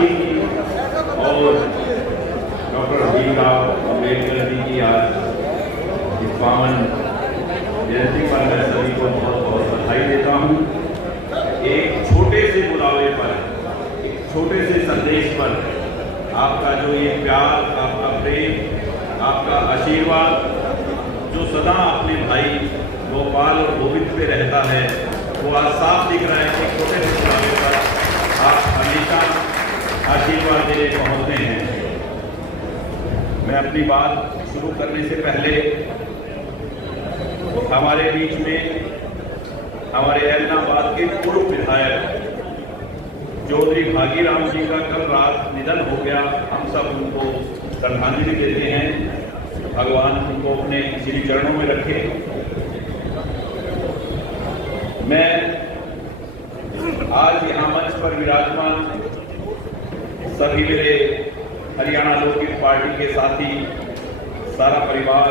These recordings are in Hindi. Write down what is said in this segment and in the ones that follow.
पार्टी की और डॉक्टर भीमराव अम्बेडकर जी की आज इस पावन जयंती पर मैं सभी को बहुत बहुत बधाई देता हूँ। एक छोटे से बुलावे पर, एक छोटे से संदेश पर आपका जो ये प्यार, आपका प्रेम, आपका आशीर्वाद जो सदा अपने भाई गोपाल और गोविंद पे रहता है, वो आज साफ दिख रहा है कि छोटे से बुलावे पर आप हमेशा आशीर्वाद देने पहुँचते हैं। मैं अपनी बात शुरू करने से पहले हमारे बीच में हमारे ऐलनाबाद के पूर्व विधायक चौधरी भागीराम जी का कल रात निधन हो गया। हम सब उनको श्रद्धांजलि देते हैं। भगवान उनको अपने श्री चरणों में रखे। मैं आज यहाँ मंच पर विराजमान सभी मेरे हरियाणा लोकहित पार्टी के साथी, सारा परिवार,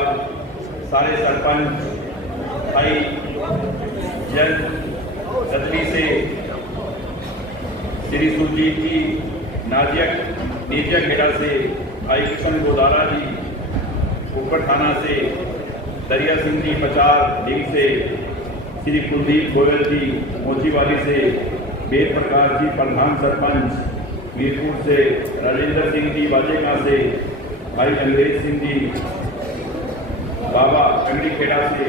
सारे सरपंच भाई जन छतरी से श्री सुरजीत जी, नीजिया खेड़ा से भाई किशन गोदारा जी, ऊपर थाना से दरिया सिंह जी, पचार डील से श्री कुलदीप गोयल जी, मोचीवाली से वेद प्रकाश जी, प्रधान सरपंच मीरपुर से राजेंद्र सिंह जी, बाजेगा से भाई अंग्रेज सिंह जी, बाबा कंडी खेड़ा से,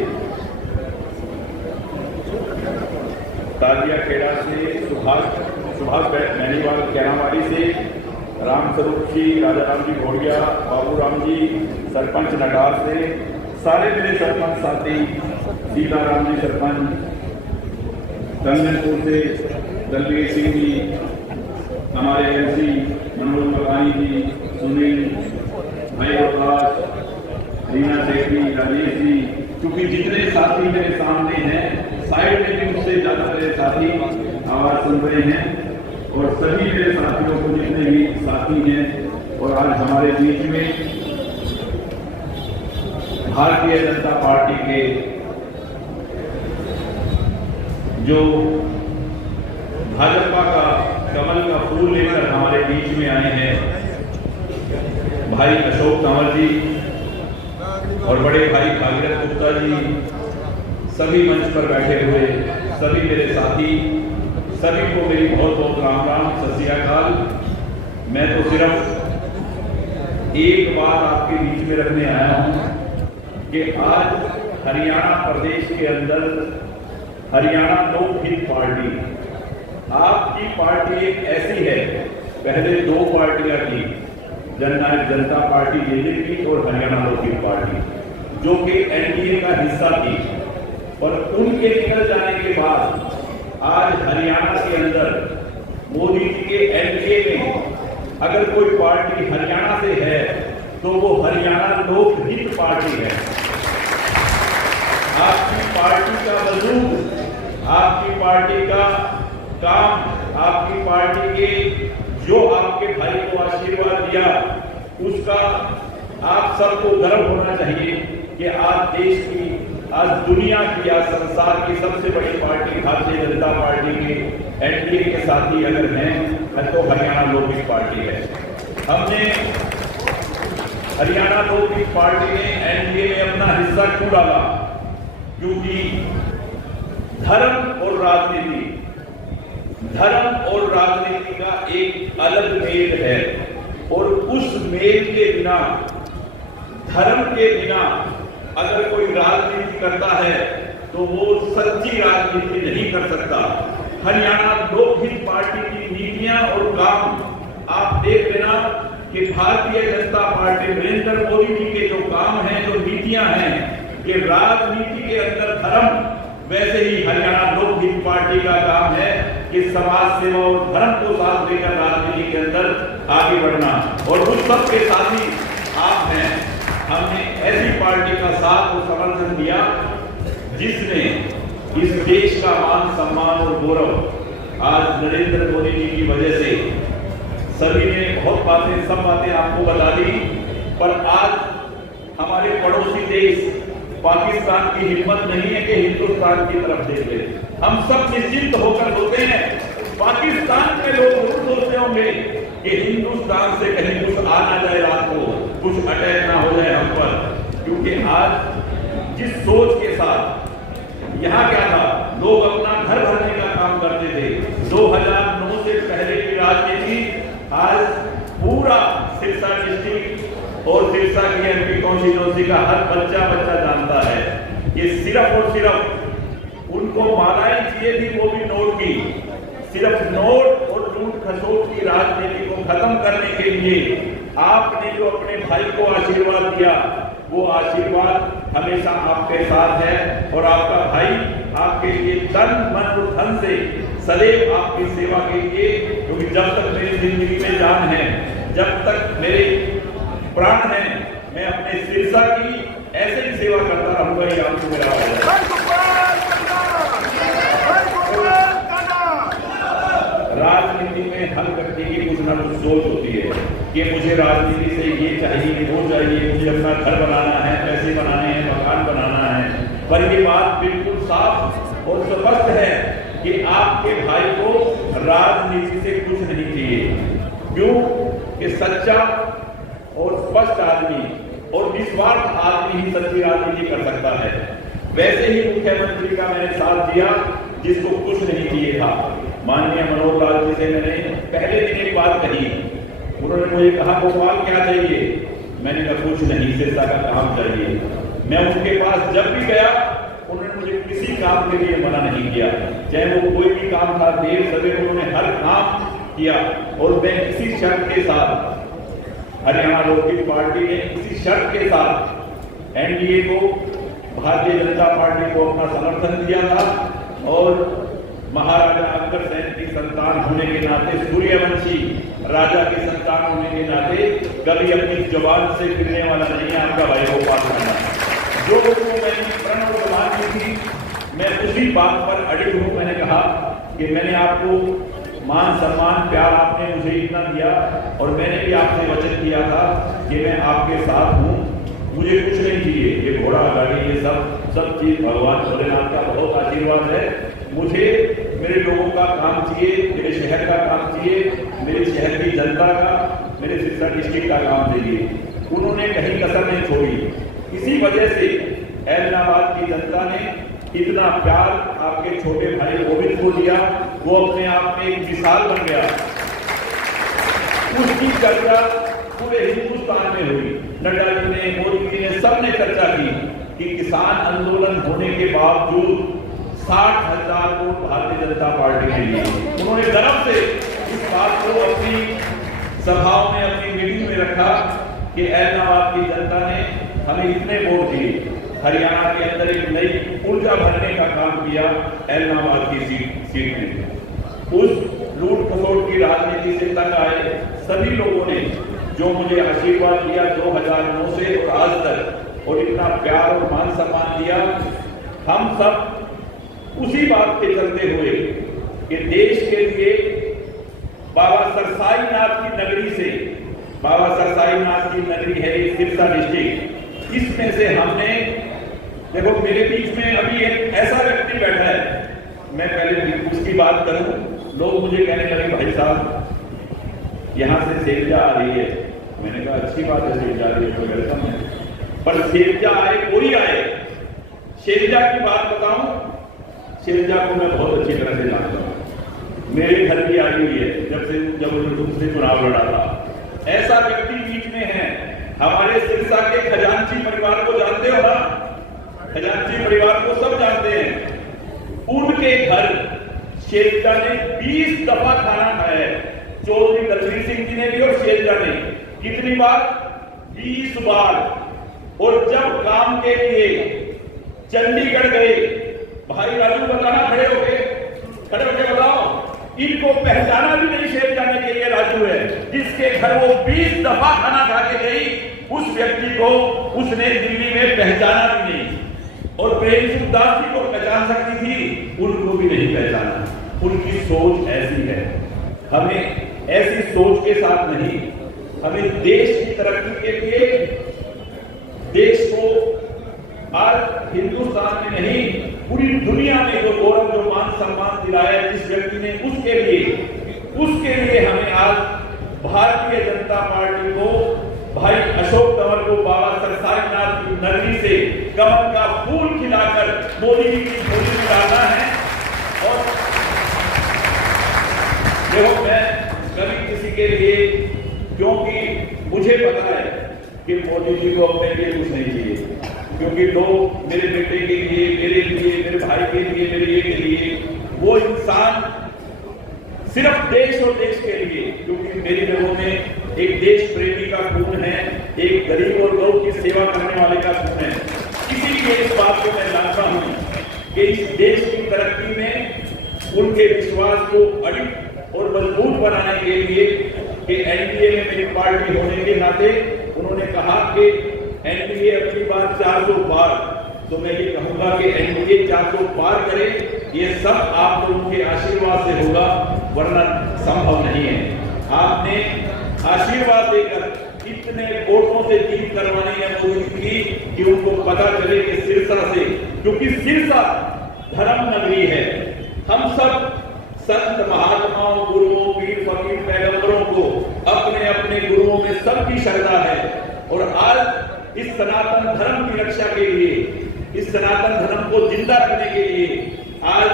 ताजिया खेड़ा से सुभाष मैनीवाल कैरावाड़ी से, राम स्वरूप जी, राजा राम जी घोड़िया, बाबू राम जी सरपंच नगार से, सारे मेरे सरपंच साथी, सीता राम जी सरपंच कंगनपुर से, दलवीर सिंह जी, हमारे एमसी मनोज मकानी जी, सुनील भाई प्रकाश, रीना सेठी, राजेश जी, क्योंकि जितने साथी मेरे सामने हैं साइड में भी मुझसे ज्यादा मेरे साथी आवाज सुन रहे हैं, और सभी मेरे साथियों को जितने भी साथी हैं, और आज हमारे बीच में भारतीय जनता पार्टी के जो भाजपा का कमल का फूल लेकर हमारे बीच में आए हैं भाई अशोक कंवर जी और बड़े भाई भागीरथ गुप्ता जी, सभी मंच पर बैठे हुए सभी मेरे साथी, सभी को मेरी बहुत बहुत राम राम, सत श्री अकाल। मैं तो सिर्फ एक बात आपके बीच में रखने आया हूं कि आज हरियाणा प्रदेश के अंदर हरियाणा लोकहित पार्टी, आपकी पार्टी एक ऐसी है, पहले दो पार्टियां थी, जननायक जनता पार्टी जेजेपी और हरियाणा लोकहित पार्टी, जो कि एनडीए का हिस्सा थी, और उनके निकल जाने के बाद आज हरियाणा के अंदर मोदी जी के एनडीए में अगर कोई पार्टी हरियाणा से है तो वो हरियाणा लोकहित पार्टी है। आपकी पार्टी का वजूद, आपकी पार्टी का काम, आपकी पार्टी के जो आपके भाई को आशीर्वाद दिया, उसका आप सबको गर्व होना चाहिए कि आज देश की, आज दुनिया की, आज संसार की सबसे बड़ी पार्टी भारतीय जनता पार्टी के एनडीए के साथी अगर हैं तो हरियाणा लोकहित पार्टी है। हमने हरियाणा लोकहित पार्टी ने एनडीए में अपना हिस्सा क्यों डाला? क्योंकि धर्म और राजनीति का एक अलग मेल है, और उस मेल के बिना, धर्म के बिना अगर कोई राजनीति करता है तो वो सच्ची राजनीति नहीं कर सकता। हरियाणा लोकहित पार्टी की नीतियां और काम आप देख लेना कि भारतीय जनता पार्टी नरेंद्र मोदी जी के जो काम हैं, जो नीतियां हैं, कि राजनीति के अंदर धर्म, वैसे ही हरियाणा लोकहित पार्टी का काम है कि समाज सेवा और धर्म को साथ लेकर राजनीति के अंदर आगे बढ़ना, और उस सब के साथी आप हैं। हमने ऐसी पार्टी का साथ और समर्थन दिया जिसने इस देश का मान सम्मान और गौरव आज नरेंद्र मोदी जी की वजह से, सभी ने बहुत बातें, सब बातें आपको बता दी, पर आज हमारे पड़ोसी देश पाकिस्तान की हिम्मत नहीं है कि हिंदुस्तान की तरफ देखे। हम सब निश्चिंत होकर सोचते हैं, पाकिस्तान के लोग जरूर सोचते होंगे कि हिंदुस्तान से कहीं कुछ आ ना जाए, रात को कुछ अटैक ना हो जाए हम पर। क्योंकि आज जिस सोच के साथ यहाँ क्या था, लोग अपना घर भरने का काम करते थे। 2009 से पहले की राजनीति आज पूरा सिरसा डिस्ट्रिक्ट और सिरसा की एमपी कॉन्स्टिट्यूंसी का हर बच्चा जानता है। ये सिर्फ और सिर्फ उनको मालाएं चाहिए थी, वो भी नोट की। सिर्फ नोट और लूट खसोट की राजनीति को खत्म करने के लिए आपने जो अपने भाई को आशीर्वाद दिया, वो आशीर्वाद हमेशा आपके साथ है। और आपका भाई आपके लिए तन मन और धन से सदैव आपकी सेवा के लिए, क्योंकि जब तक मेरी जिंदगी में जान है, जब तक मेरे प्राण हैं, मैं अपने सिरसा की ऐसे ही सेवा करता रहूंगा। ये आपको मेरा राजनीति में हर व्यक्ति की कुछ ना कुछ सोच होती है कि मुझे राजनीति से ये चाहिए, वो चाहिए, मुझे अपना घर बनाना है, पैसे बनाने हैं, मकान बनाना है। पर ये बात बिल्कुल साफ और स्पष्ट है कि आपके भाई को राजनीति से कुछ नहीं चाहिए। क्यों कि सच्चा और स्पष्ट आदमी और निस्वार्थ आदमी ही सच्ची राजनीति कर सकता है। वैसे ही मुख्यमंत्री का मैंने साथ दिया जिसको कुछ नहीं चाहिए था। माननीय मनोहर लाल जी से मैंने पहले दिन एक बात कही, उन्होंने मुझे कहा गोपाल क्या चाहिए, मैंने कहा कुछ नहीं, सिरसा का काम चाहिए। मैं उनके पास जब भी गया उन्होंने मुझे किसी काम के लिए मना नहीं किया, चाहे वो कोई भी काम था, देर सवेर उन्होंने हर काम किया। और मैं किसी शर्त के साथ, हरियाणा लोकहित पार्टी ने किसी शर्त के साथ एनडीए को, भारतीय जनता पार्टी को अपना समर्थन दिया था। और महाराजा अकबर सेन की संतान होने के नाते, सूर्यवंशी राजा की संतान होने के नाते कभी अपनी जबान से गिरने वाला नहीं है आपका भाई गोपाल खन्ना। जो मैंने प्रण और जबान की थी, मैं उसी बात पर अड़िग हूं। मैंने कहा कि मैंने आपको मान सम्मान प्यार आपने मुझे इतना दिया, और मैंने भी आपसे वचन किया था कि मैं आपके साथ हूं, मुझे कुछ नहीं चाहिए। ये घोड़ा गाड़ी ये सब चीज भगवान भोलेनाथ का बहुत आशीर्वाद है। मुझे मेरे लोगों का काम चाहिए, मेरे शहर का काम चाहिए, मेरे शहर की जनता का, मेरे सिरसा डिस्ट्रिक्ट का काम चाहिए। उन्होंने कहीं कसर नहीं छोड़ी। इसी वजह से ऐलनाबाद की जनता ने इतना प्यार आपके छोटे भाई गोविंद को दिया, वो अपने आप में एक मिसाल बन गया। उसकी चर्चा पूरे हिंदुस्तान में हुई। नड्डा जी ने, मोदी जी ने, सबने चर्चा की कि किसान आंदोलन होने के बावजूद 60,000 वोट भारतीय जनता पार्टी ने लिए। उन्होंने गर्व से इस बात को अपनी सभाओं में, अपनी मीटिंग में रखा कि ऐलनाबाद की जनता ने हमें इतने वोट दिए। हरियाणा के अंदर एक नई ऊर्जा भरने का काम किया ऐलनाबाद की सीट ने। उस लूट खसोट की राजनीति से तंग आए सभी लोगों ने जो मुझे आशीर्वाद दिया 2009 से और आज तक, और इतना प्यार और मान सम्मान दिया, हम सब उसी बात पे चलते हुए कि देश के लिए बाबा सरसाई नाथ की नगरी से, बाबा सरसाई नाथ की नगरी है ये सिरसा डिस्ट्रिक्ट, इसमें से हमने, देखो मेरे बीच में अभी एक ऐसा व्यक्ति बैठा है, मैं पहले उसकी बात करूं, लोग मुझे कहने लगे भाई साहब यहां से सेवजा आ रही है। मैंने कहा अच्छी बात है, सेवजा आ रही है, वेलकम है, पर सेवजा आए कोई आए, सेवजा की बात बताऊं, सेवजा को मैं बहुत अच्छी तरह से जानता हूं, मेरे घर की आई हुई है जब उन्होंने चुनाव लड़ा था। ऐसा व्यक्ति बीच में है। हमारे सिरसा के खजांची परिवार को जानते हो ना, खजांची परिवार को सब जानते हैं। उनके घर सेवजा ने 20 दफा खाना खाया है। चौधरी दलवीर सिंह जी ने भी और सेवजा ने कितनी बार? 20 बार। और जब काम के लिए चंडीगढ़ गए, भाई राजू बताना, खड़े होके बताओ, इनको पहचाना भी नहीं शेर जाने के लिए राजू है, जिसके घर वो 20 दफा खाना खा के गई, उस व्यक्ति को उसने दिल्ली में पहचाना भी नहीं। और प्रेम सिंह दास जी को पहचान सकती थी, उनको भी नहीं पहचाना। उनकी सोच ऐसी है। हमें ऐसी सोच के साथ नहीं, हमें देश की तरक्की के लिए, देश को आज हिंदुस्तान में नहीं पूरी दुनिया में जो गौरव, जो मान सम्मान दिलाया जिस व्यक्ति ने, उसके लिए हमें आज भारतीय जनता पार्टी को, भाई अशोक तंवर को बाबा सरसाईनाथ की नगरी से कमल का फूल खिलाकर मोदी जी की झोली में डालना है। और देखो, मैं कभी किसी के लिए, क्योंकि मुझे पता है कि मोदी जी को अपने लिए कुछ नहीं चाहिए, क्योंकि लोग मेरे बेटे के लिए, मेरे लिए, मेरे भाई के लिए, मेरे ये के लिए, वो इंसान सिर्फ देश और देश के लिए, क्योंकि मेरी लोगों में एक देश प्रेमी का खून है, एक गरीब और गौ की सेवा करने वाले का खून है। इसीलिए इस बात को मैं जानता हूं कि इस देश की तरक्की में उनके विश्वास को अडिग और मजबूत बनाने के लिए कि एनडीए में मेरी पार्टी होने के नाते उन्होंने कहा कि एनडीए अपनी बात 400 पार, तो मैं ये कहूंगा कि एनडीए 400 पार करे, ये सब आप लोगों के आशीर्वाद से होगा, वरना संभव नहीं है। आपने आशीर्वाद देकर इतने वोटों से जीत करवानी है मोदी की कि उनको पता चले कि सिरसा से, क्योंकि सिरसा धर्म नगरी है, हम सब संत महात्माओं, गुरुओं, पीर फकीर, पैगंबरों को अपने अपने गुरुओं में सबकी श्रद्धा है। और आज इस सनातन धर्म की रक्षा के लिए, इस सनातन धर्म को जिंदा रखने के लिए आज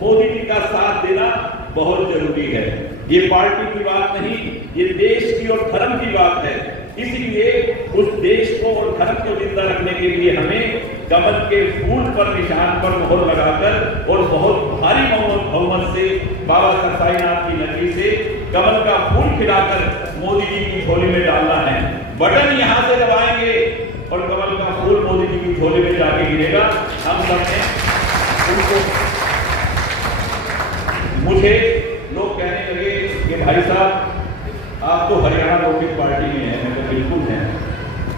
मोदी जी का साथ देना बहुत जरूरी है। ये पार्टी की बात नहीं, ये देश की और धर्म की बात है। इसलिए उस देश को और धर्म को जिंदा रखने के लिए हमें कमल के फूल पर निशान पर मोहर लगाकर और बहुत भारी बहुमत से बाबा सरसाईनाथ की नगरी से कमल का फूल खिलाकर मोदी जी की झोली में डालना है। बटन यहां से दबाएंगे और कमल का फूल मोदी जी की झोली में जाके गिरेगा। हम सब ने उनको, मुझे लोग कहने लगे कि भाई साहब आप तो हरियाणा लोकहित पार्टी में हैं। मैं तो बिल्कुल है,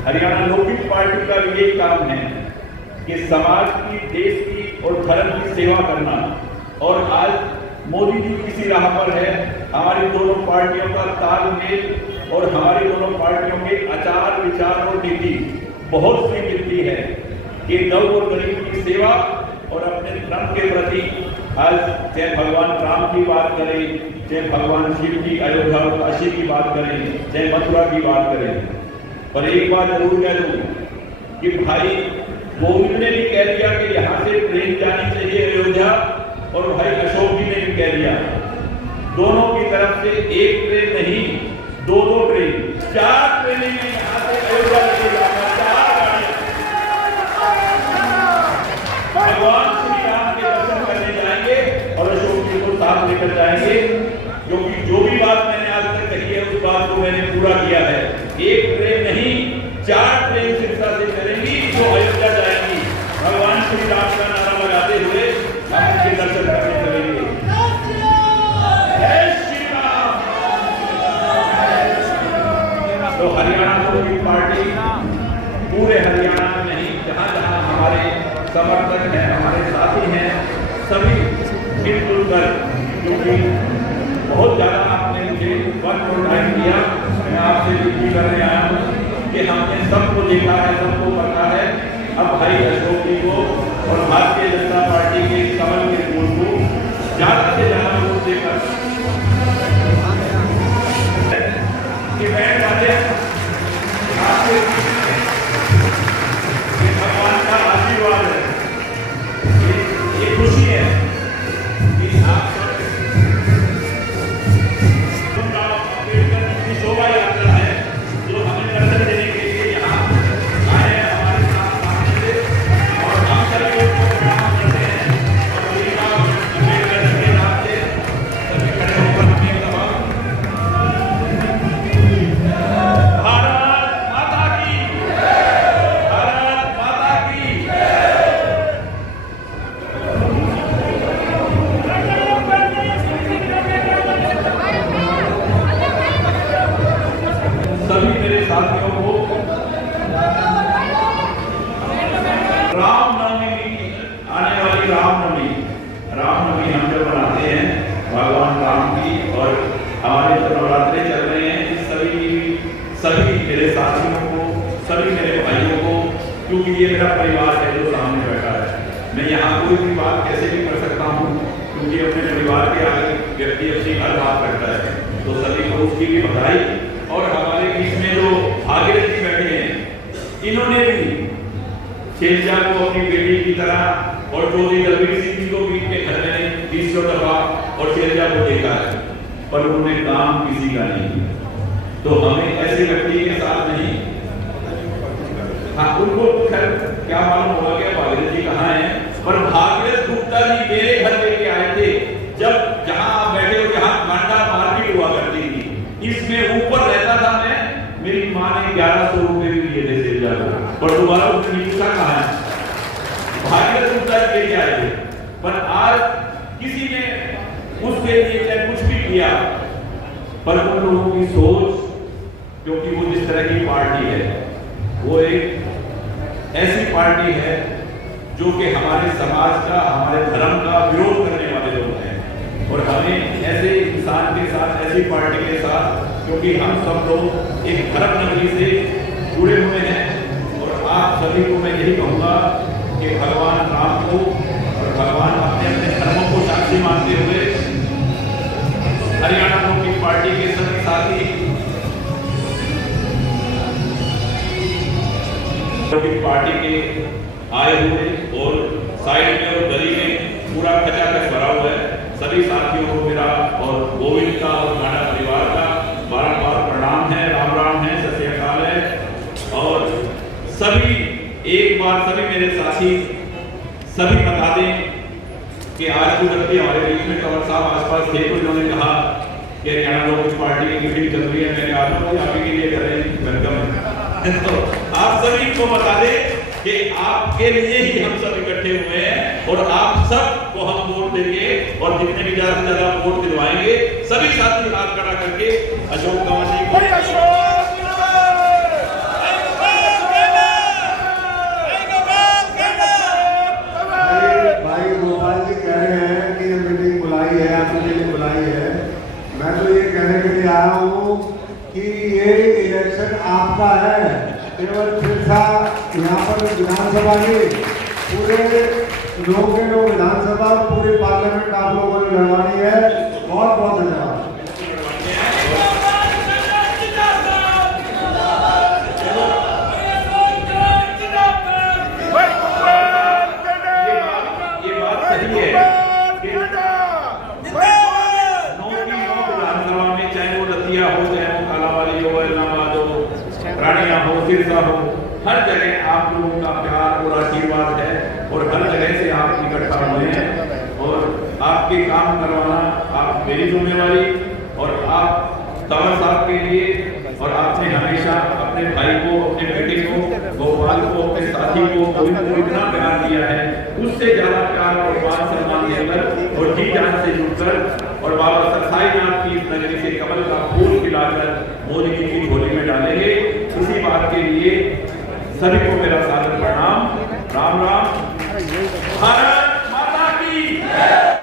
हरियाणा लोकहित पार्टी का भी यही काम है कि समाज की, देश की और धर्म की सेवा करना। और आज मोदी जी किसी राह पर है, हमारी दोनों पार्टियों का तालमेल और हमारी दोनों पार्टियों के आचार विचार और नीति बहुत सी मिलती है कि गौ और गरीब की सेवा और अपने धर्म के प्रति, आज चाहे भगवान राम की बात करें, चाहे भगवान शिव की अयोध्या और काशी की बात करें, चाहे मथुरा की बात करें, पर एक बात जरूर कह दूं कि भाई गोविंद ने भी कह दिया कि यहां से ट्रेन जानी चाहिए अयोध्या, और भाई अशोक जी ने भी कह दिया, दोनों की तरफ से एक ट्रेन नहीं, दो ट्रेन, 4 ट्रेनें यहां से अयोध्या लेके जाना, 4 गाड़ियां। भगवान श्री राम के दर्शन करने जाएंगे और अशोक जी को साथ लेकर जाएंगे, क्योंकि जो भी बात मैंने आज तक कही है उस बात को मैंने पूरा किया है। एक ट्रेन नहीं, 4 ट्रेन सिरसा से चलेंगी जो अयोध्या जाएंगी। भगवान श्री राम का नारा लगाते हुए हम उनके दर्शन करने चलेंगे। जय श्री राम। तो हरियाणा लोकहित पार्टी पूरे हरियाणा में नहीं, जहां जहां हमारे समर्थक हैं, हमारे साथी हैं, सभी मिलजुल कर, क्योंकि बहुत ज्यादा आपने मुझे वक्त और टाइम दिया, मैं आपसे विनती करने आया हूं कि हमने सबको देखा है, सबको पता है। अब भाई अशोक जी को और भारतीय जनता पार्टी के कमल के फूल को ज्यादा से ज्यादा वोट देकर आपके भगवान का आशीर्वाद है, ये खुशी है कि आप शोभा यात्रा है जो हमें दर्शन देने के लिए यहाँ आए हैं हमारे सामने से, और हम सभी को प्रणाम करते हैं और मेरी अम्बेडकर जी के नाम से सभी खड़े होकर हमें तमाम भारत माता की, भारत माता की। सभी मेरे साथियों को रामनवमी, आने वाली रामनवमी हम जो मनाते हैं भगवान राम की, और हमारे जो नवरात्रे चल रहे हैं, सभी मेरे साथियों को, सभी मेरे भाइयों को, क्योंकि ये मेरा परिवार है जो सामने बैठा है। मैं यहाँ कोई भी बात कैसे भी कर सकता हूँ, क्योंकि अपने परिवार के आगे व्यक्ति अपनी हर बात करता है। तो सभी को उसकी भी बधाई। और हमारे बीच में जो भागीरथ जी बैठे हैं, इन्होंने भी शेरशाह को अपनी बेटी की तरह और चौधरी दलवीर सिंह जी को भी इनके घर में 20 दफा और शेरशाह को देखा है, पर उन्होंने काम किसी का नहीं किया। तो हमें ऐसे व्यक्ति के साथ नहीं, हाँ उनको खैर क्या मालूम होगा क्या भागीरथ जी कहाँ हैं, पर भागीरथ गुप्ता जी मेरे घर लेके आए थे जब जहां आप बैठे हो, जहां गांडा मार्केट हुआ करती थी, इसमें ऊपर रहता था मैं, मेरी माँ ने 1100 रुपए भी दिए थे शेरशाह को, और दोबारा उसने पूछा कहाँ है, भागीरथ गुप्ता जी लेके आए थे। पर आज किसी ने उसके लिए चाहे कुछ भी किया, पर उन लोगों की सोच, क्योंकि वो जिस तरह की पार्टी है, वो एक ऐसी पार्टी है जो कि हमारे समाज का, हमारे धर्म का विरोध करने वाले लोग हैं। और हमें ऐसे इंसान के साथ, ऐसी पार्टी के साथ, क्योंकि हम सब लोग एक धर्म नगरी से जुड़े हुए हैं। और आप सभी को मैं यही कहूँगा कि भगवान राम को और भगवान अपने अपने धर्मों को साक्षी मानते हुए हरियाणा लोक पार्टी के सभी साथी पार्टी के आए हुए और साइड में और गली में पूरा खचाखच भरा हुआ है, सभी साथियों को मेरा और गोविंद का और गाना परिवार का बार-बार प्रणाम है, राम राम है, सत श्री अकाल है। और सभी एक बार सभी मेरे साथी सभी बता दें कि आज कुदरती हमारे बीच में कंवर साहब आसपास थे, तो उन्होंने कहा कि हरियाणा लोक पार्टी की मीटिंग चल रही है, मैंने आज आगे के लिए करें वेलकम है। तो आप सभी को बता दें कि आपके लिए ही हम सब इकट्ठे हुए हैं और आप सब को हम वोट देंगे और जितने भी ज्यादा से ज्यादा वोट दिलवाएंगे। सभी साथी हाथ खड़ा करके अशोक कंवर जी को भाई गोपाल जी कह रहे हैं कि ये मीटिंग बुलाई है, आपके लिए बुलाई है। मैं तो ये कहने के लिए आया हूँ कि ये इलेक्शन आपका है, केवल सिरसा यहाँ पर विधानसभा की पूरे लोग विधानसभा पूरे पार्लियामेंट आप लोगों ने लड़वानी है। बहुत बहुत धन्यवाद। ये बात सही है कि 9 विधानसभा में, चाहे वो रतिया हो, चाहे वो कालावाली हो, इलाहाबाद हो, रानिया हो, सिरसा हो, हर जगह आप लोगों का प्यार और आशीर्वाद है और हर जगह से आप इकट्ठा हुए हैं। और आपके काम करवाना आप मेरी जिम्मेवारी, और आप कंवर साहब के लिए, और आपने हमेशा अपने भाई को, अपने बेटे को, गोपाल को, अपने साथी को, गोविंद को इतना प्यार दिया है, उससे ज्यादा प्यार और मान सम्मान देकर और जी जान से जुड़कर और बाबा सरसाई नाथ की नगरी से कमल का फूल खिलाकर मोदी जी की झोली में डालेंगे। इसी बात के लिए सभी को मेरा सादर प्रणाम, राम राम।